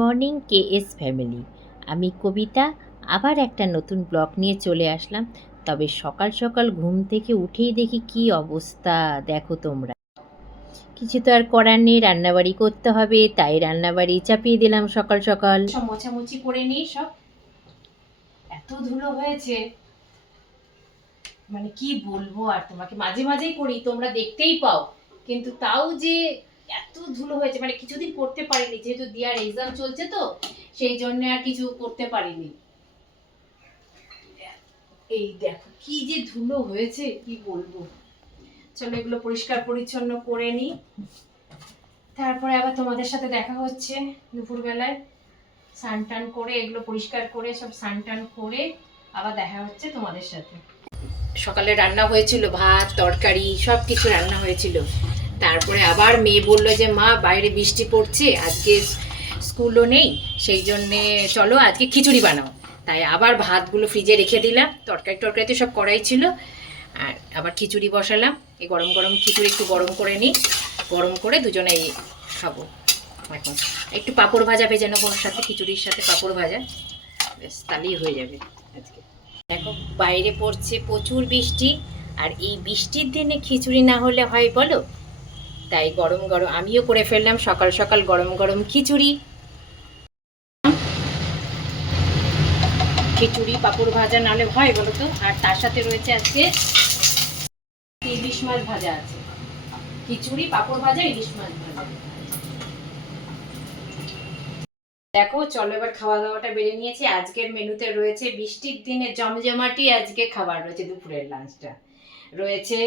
Morning K S family. আমি কবিতা, আবার একটা নতুন ব্লগ নিয়ে চলে আসলাম। তবে সকাল সকাল ঘুম থেকে উঠেই দেখি কি অবস্থা, দেখো তোমরা। কিছু তো আর করার নেই, রান্নাবাড়ি করতে হবে, তাই রান্নাবাড়ি চাপিয়ে দিলাম সকাল সকাল। সব মোছামুছি করে নিই সব। এত ধুলো হয়েছে। মানে কি বলব আর তোমাকে? মাঝে মাঝেই করি, তোমরা দেখতেই পাও। কিন্তু তাও যে এত ধুলো হয়েছে মানে কিছুদিন করতে পারিনি, যেহেতু দিয়ার এক্সাম চলছে তো, সেই জন্য আর কিছু করতে পারিনি। এই দেখো, কি যে ধুলো হয়েছে, কি বলব। চলো এগুলো পরিষ্কার পরিচ্ছন্ন করে নিই তারপরে আবার তোমাদের সাথে দেখা হচ্ছে দুপুরবেলায়। স্নান টান করে, এগুলো পরিষ্কার করে, সব স্নান টান করে আবার দেখা হচ্ছে তোমাদের সাথে। সকালে রান্না হয়েছিল ভাত, তরকারি সব কিছু রান্না হয়েছিল। তারপরে আবার মেয়ে বলল যে, মা, বাইরে বৃষ্টি পড়ছে, আজকে স্কুলও নেই, সেই জন্যে চলো আজকে খিচুড়ি বানাও। তাই আবার ভাতগুলো ফ্রিজে রেখে দিলাম, তরকারি টরকারিতে সব করাই ছিল। আর আবার খিচুড়ি বসালাম, এই গরম গরম খিচুড়ি একটু গরম করে নিই, গরম করে দুজনেই খাব এখন। একটু পাঁপড় ভাজা ভেজে নেব সাথে, খিচুড়ির সাথে পাঁপড় ভাজা। বেশ তাহলেই হয়ে যাবে আজকে। দেখো, বাইরে পড়ছে প্রচুর বৃষ্টি, আর এই বৃষ্টির দিনে খিচুড়ি না হলে হয় বলো? তাই গরম গরম আমিও করে ফেললাম, সকাল সকাল গরম গরম খিচুড়ি। খিচুড়ি, পাঁপড় ভাজা নাহলে হয় বলো তো আর তার সাথে রয়েছে আজকে ইলিশ মাছ ভাজা আছে। খিচুড়ি, পাঁপড় ভাজা, ইলিশ মাছ ভাজা। দেখো, চলো এবার খাওয়া দাওয়াটা বেড়ে নিয়েছি। আজকের মেনুতে রয়েছে বৃষ্টির দিনে জমজমাটি আজকে খাবার। রয়েছে দুপুরের লাঞ্চটা রয়েছে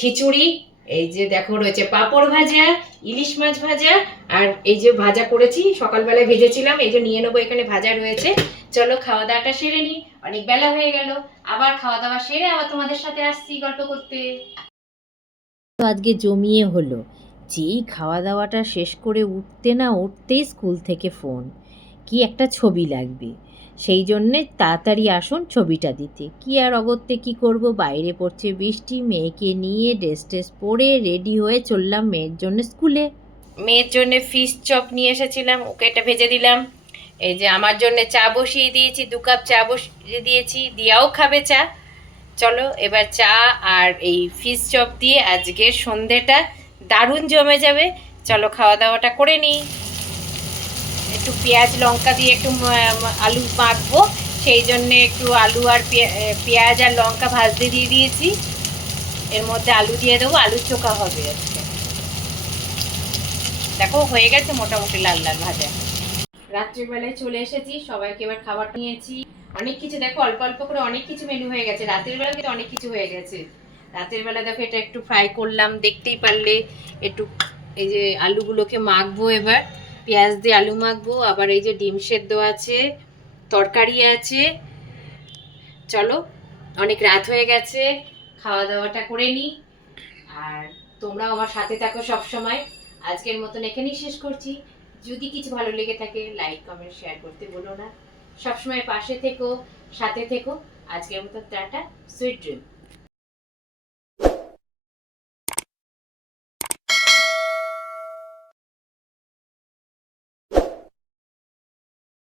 খিচুড়ি, এই যে দেখো রয়েছে পাঁপড় ভাজা, ইলিশ মাছ ভাজা, আর এই যে ভাজা করেছি, সকালবেলায় ভেজেছিলাম, এই যে নিয়ে নেব, এখানে ভাজা রয়েছে। চলো খাওয়া দাওয়াটা সেরে নিই, অনেক বেলা হয়ে গেল, আবার খাওয়া দাওয়া সেরে আবার তোমাদের সাথে আসছি গল্প করতে। আজকে জমিয়ে হলো, যেই খাওয়া দাওয়াটা শেষ করে উঠতে না উঠতেই স্কুল থেকে ফোন, কি একটা ছবি লাগবে। সেই জন্যে তাড়াতাড়ি আসুন ছবিটা দিতে। কি আর অগত্যে কি করব? বাইরে পড়ছে বৃষ্টি, মেয়েকে নিয়ে ড্রেস ট্রেস পরে রেডি হয়ে চললাম মেয়ের জন্য স্কুলে। মেয়ের জন্য ফিশ চপ নিয়ে এসেছিলাম, ওকে এটা ভেজে দিলাম। এই যে আমার জন্য চা বসিয়ে দিয়েছি, দু কাপ চা বসিয়ে দিয়েছি, দিয়াও খাবে চা। চলো এবার চা আর এই ফিশ চপ দিয়ে আজকের সন্ধেটা দারুণ জমে যাবে। চলো খাওয়া দাওয়াটা করে নিই। একটু পেঁয়াজ লঙ্কা দিয়ে একটু আলু মাখবো সেই জন্যে একটু আলু আর পেঁয়া- পেঁয়াজ আর লঙ্কা ভাজতে দিয়ে দিয়েছি। এর মধ্যে আলু দিয়ে দেবো আলুর চোখা হবে আজকে। দেখো, হয়ে গেছে মোটামুটি লাল লাল ভাজা। রাত্রিবেলায় চলে এসেছি, সবাইকে এবার খাবার নিয়েছি। অনেক কিছু দেখো, অল্প অল্প করে অনেক কিছু মেনু হয়ে গেছে। রাতের বেলা কিন্তু অনেক কিছু হয়ে গেছে। রাতের বেলা দেখো, এটা একটু ফ্রাই করলাম, দেখতেই পারলে। একটু এই যে আলুগুলোকে মাখবো এবার। পেঁয়াজ দিয়ে আলু মাখবো, আবার এই যে ডিম সেদ্ধ আছে, তরকারি আছে। চলো, অনেক রাত হয়ে গেছে খাওয়া দাওয়াটা করে নিই আর তোমরাও আমার সাথে থাকো সব সময় আজকের মতন এখানেই শেষ করছি। যদি কিছু ভালো লেগে থাকে লাইক কমেন্ট শেয়ার করতে বলো না। সবসময় পাশে থেকো, সাথে থেকো। আজকের মতো টাটা সুইট ড্রিম